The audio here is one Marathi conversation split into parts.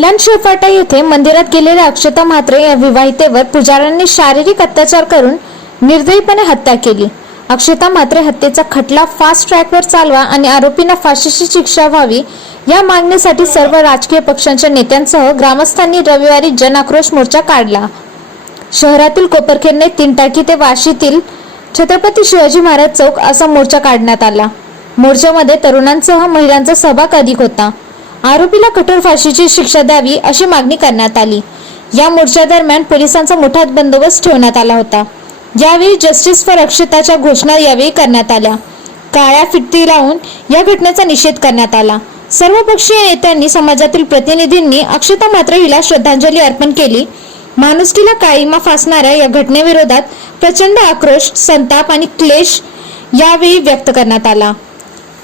कल्याण शेफाटा येथे मंदिरात गेलेल्या अक्षता म्हात्रे या विवाहितेवर पुजाऱ्यांनी शारीरिक अत्याचार करून निर्दयीपणे हत्या केली. अक्षता म्हात्रे हत्येचा खटला फास्ट ट्रॅकवर चालवा आणि आरोपींना फाशीची शिक्षा व्हावी या मागणीसाठी सर्व राजकीय पक्षांच्या नेत्यांसह ग्रामस्थांनी रविवारी जनआक्रोश मोर्चा काढला. शहरातील कोपरखेरने तीन टाकी ते वाशीतील छत्रपती शिवाजी महाराज चौक असा मोर्चा काढण्यात आला. मोर्चामध्ये तरुणांसह महिलांचा सहभाग अधिक होता. आरोपीला कठोर फाशीची शिक्षा द्यावी अशी मागणी करण्यात आली. या मोर्चादरम्यान पोलिसांचा मोठा बंदोबस्त ठेवण्यात आला होता. यावेळी जस्टिस फॉर अक्षताच्या घोषणा यावेळी करण्यात आल्या. काळ्या फिटती लावून या घटनेचा निषेध करण्यात आला. सर्व पक्षीय नेत्यांनी समाजातील प्रतिनिधींनी अक्षता मात्र हिला श्रद्धांजली अर्पण केली. माणुसकीला काळीमा फासणाऱ्या या घटनेविरोधात प्रचंड आक्रोश संताप आणि क्लेश यावेळी व्यक्त करण्यात आला.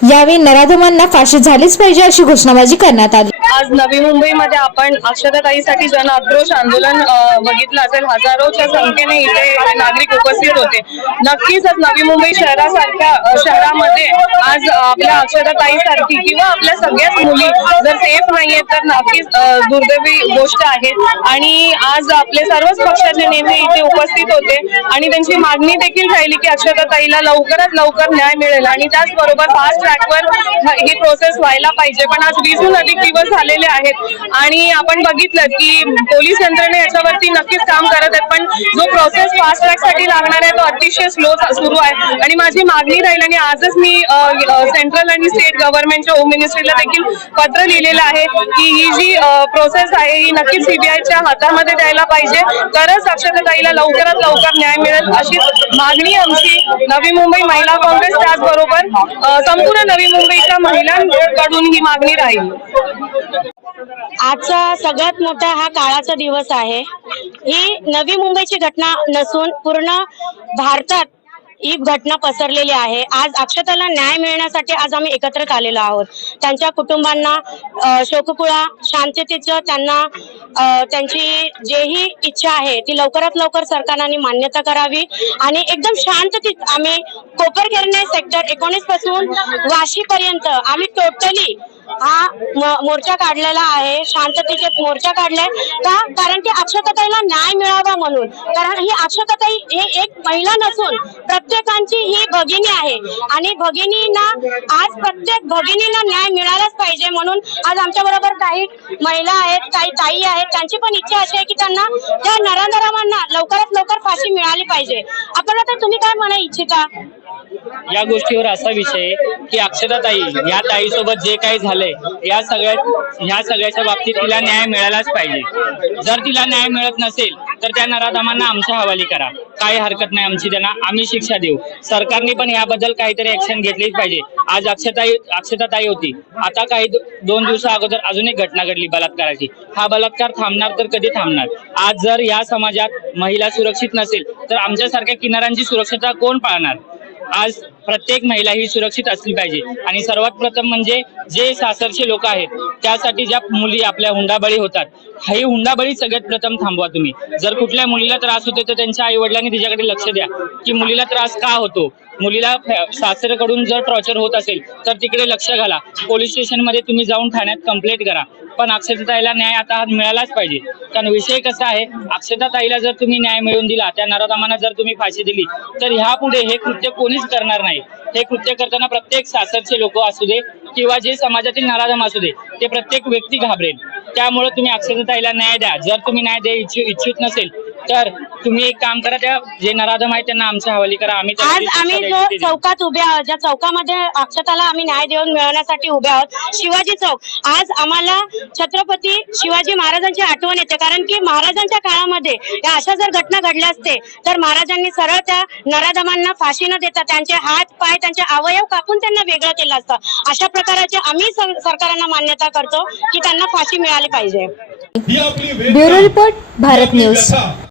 यावेळी नराधमांना फाशी झालीच पाहिजे अशी घोषणाबाजी करण्यात आली. आज नवी मुंबईमध्ये आपण अक्षताताईसाठी जन आक्रोश आंदोलन बघितलं असेल. हजारोच्या संख्येने इथे नागरिक उपस्थित होते. नक्कीच आज नवी मुंबई शहरासारख्या शहरामध्ये आज आपल्या अक्षताताईसारखी किंवा आपल्या सगळ्याच मुली जर सेफ नाहीये तर नक्कीच दुर्दैवी गोष्ट आहे. आणि आज आपले सर्वच पक्षाचे नेते इथे उपस्थित होते. आणि त्यांची मागणी देखील राहिली की अक्षताताईला लवकरात लवकर न्याय मिळेल. आणि त्याचबरोबर फास्ट ट्रॅकवर ही प्रोसेस व्हायला पाहिजे. पण आज वीसहून अधिक दिवस आलेले आहेत. आणि आपण बघितलं की पोलीस यंत्रणे याच्यावरती नक्कीच काम करत आहेत पण जो प्रोसेस फास्ट ट्रॅकसाठी लागणार आहे तो अतिशय स्लो सुरू आहे. आणि माझी मागणी राहील आणि आजच मी सेंट्रल आणि स्टेट गव्हर्नमेंटच्या होम मिनिस्ट्रीला देखील पत्र लिहिलेलं आहे की ही जी प्रोसेस आहे ही नक्कीच सीबीआयच्या हातामध्ये द्यायला पाहिजे. तरच अक्षरताईला लवकरात लवकर न्याय मिळेल अशी मागणी आमची नवी मुंबई महिला काँग्रेस त्याचबरोबर संपूर्ण नवी मुंबईच्या महिलांकडून ही मागणी राहील. आजचा सगळ्यात मोठा हा काळाचा दिवस आहे. ही नवी मुंबईची घटना नसून पूर्ण भारतात ही घटना पसरलेली आहे. आज अक्षताला न्याय मिळण्यासाठी आज आम्ही एकत्रित आलेलो आहोत. त्यांच्या कुटुंबांना शोककुळा शांततेचं त्यांना त्यांची जेही इच्छा आहे ती लवकरात लवकर सरकारने मान्यता करावी. आणि एकदम शांततेत आम्ही कोपरखेरणे सेक्टर एकोणीसपासून वाशी पर्यंत आम्ही टोटली हा मोर्चा काढलेला आहे. शांततेचे मोर्चा काढलाय. का? कारण की अक्षताताईला न्याय मिळावा म्हणून. कारण ही अक्षताताई हे एक महिला नसून प्रत्येकांची ही भगिनी आहे. आणि भगिनींना आज प्रत्येक भगिनीला न्याय मिळालाच पाहिजे म्हणून आज आमच्या बरोबर काही महिला आहेत काही ताई आहेत त्यांची पण इच्छा अशी आहे की त्यांना त्या नराधमांना लवकरात लवकर फाशी मिळाली पाहिजे. आपण आता तुम्ही काय म्हणा इच्छिता? या गोष्टीवर असा विषय की अक्षता ताई या ताई सोबत जे काही झालंय या सगळ्या ह्या सगळ्याच्या बाबतीत तिला न्याय मिळालाच पाहिजे. जर तिला न्याय मिळत नसेल तर त्या नराधमांना आमच्या हवाली करा. काही हरकत नाही आमची त्यांना आम्ही शिक्षा देऊ. सरकारने पण याबद्दल काहीतरी ऍक्शन घेतलीच पाहिजे. आज अक्षताई अक्षताताई होती. आता काही दोन दिवसा अगोदर अजून एक घटना घडली बलात्काराची. हा बलात्कार थांबणार तर कधी थांबणार? आज जर या समाजात महिला सुरक्षित नसेल तर आमच्यासारख्या किनाऱ्यांची सुरक्षता कोण पाळणार? आज प्रत्येक महिला ही सुरक्षित असली पाहिजे. आणि सर्वात प्रथम म्हणजे जे सासरचे लोक आहेत त्यासाठी ज्या मुली आपल्या हुंडाबळी होतात ही हुंडाबळी सगळ्यात प्रथम थांबवा तुम्ही. जर कुठल्या मुलीला त्रास होतो तर त्यांच्या आई वडिलांनी तिच्याकडे लक्ष द्या. की मुलीला त्रास का होतो? मुलीला सासरकडून जर टॉर्चर होत असेल तर तिकडे लक्ष घाला. पोलीस स्टेशनमध्ये तुम्ही जाऊन ठाण्यात कंप्लेंट करा. पण अक्षताताईला न्याय आता मिळालाच पाहिजे. कारण विषय कसा आहे अक्षताताईला जर तुम्ही न्याय मिळवून दिला त्या नराधमांना जर तुम्ही फाशी दिली तर ह्या पुढे हे कृत्य कोणी कोणीच करणार नाही. हे कृत्य करताना प्रत्येक सासरचे लोक असू दे किंवा जे समाजातील नराधम असू दे ते प्रत्येक व्यक्ती घाबरेल. त्यामुळे तुम्ही अक्षताताईला न्याय द्या. जर तुम्ही न्याय द्या इच्छु- इच्छुक नसेल तर तुम्ही एक काम करा त्या जे नराधम आहेत त्यांना आमच्या हवाली करा. आम्ही त्यांना आज शिक्षा आम्ही द्यायची जो ती. चौकात उभे आहोत ज्या चौकामध्ये अक्षताला आम्ही न्याय देऊन मिळवण्यासाठी उभे आहोत शिवाजी चौक. आज आम्हाला छत्रपती शिवाजी महाराजांची आठवण येते कारण की महाराजांच्या काळामध्ये या अशा जर घटना घडल्या असते तर महाराजांनी सरळ त्या नराधमांना फाशी न देता त्यांचे हात पाय त्यांचे अवयव कापून त्यांना वेगळं केलं असतं. अशा प्रकारचे आम्ही सं- सरकारांना मान्यता करतो की त्यांना फाशी मिळाली पाहिजे. ही आपली वेदना, ब्युरो रिपोर्ट ही भारत आपली न्यूज. व्यथा,